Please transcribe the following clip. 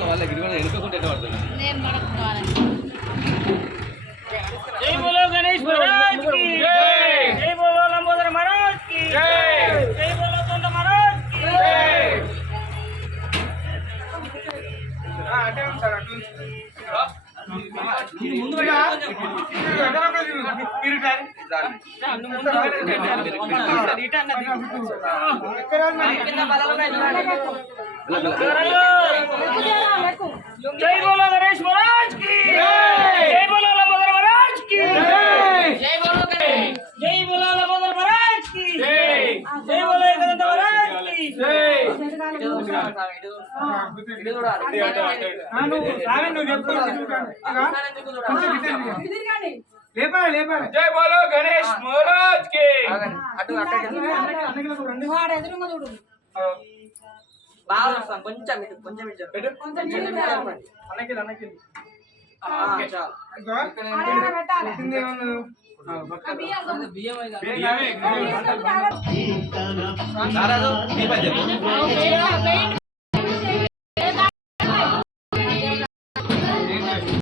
వాళ్ళకి ఎన్నుకుంటే जय बोलो गणेश महाराज की जय। जय बोलो लंबोदर महाराज की जय। जय बोलो तोंड महाराज की जय। जय बोलो गणेश महाराज की जय बोलो लंबोदर महाराज की जय बोलो गणेश जय बोलो लंबोदर महाराज की जय बोलो एकदंत महाराज की జై బోలో గణేష్ మహారాజ్ కి బియ్యం